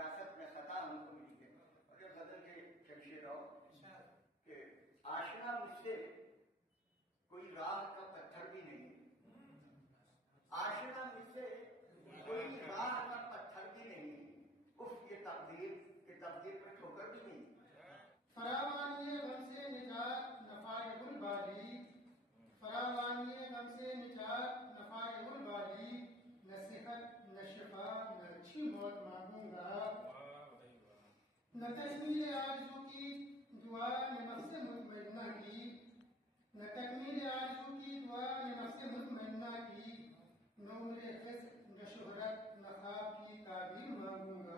विरासत में खता हमको मिली है। और गजल के शमशेर आओ कि आशना मुझसे कोई राह का पत्थर भी नहीं, आशना मुझसे कोई राह का पत्थर भी नहीं, उफ ये तकदीर पर ठोकर भी नहीं। फरावानी गम से निजात नफायुल बारी, फरावानी गम से निजात नफायुल बारी, नसीहत न शिफा न अच्छी मौत मांगूंगा। न तस्मीर आरज़ू की दुआ ने नफ्स मुतमइन्ना की, न तकमील आरज़ू की दुआ ने नफ्स मुतमइन्ना की, न उम्र खिस्र न शोहरत न ख्वाब की ताबीर मांगूंगा।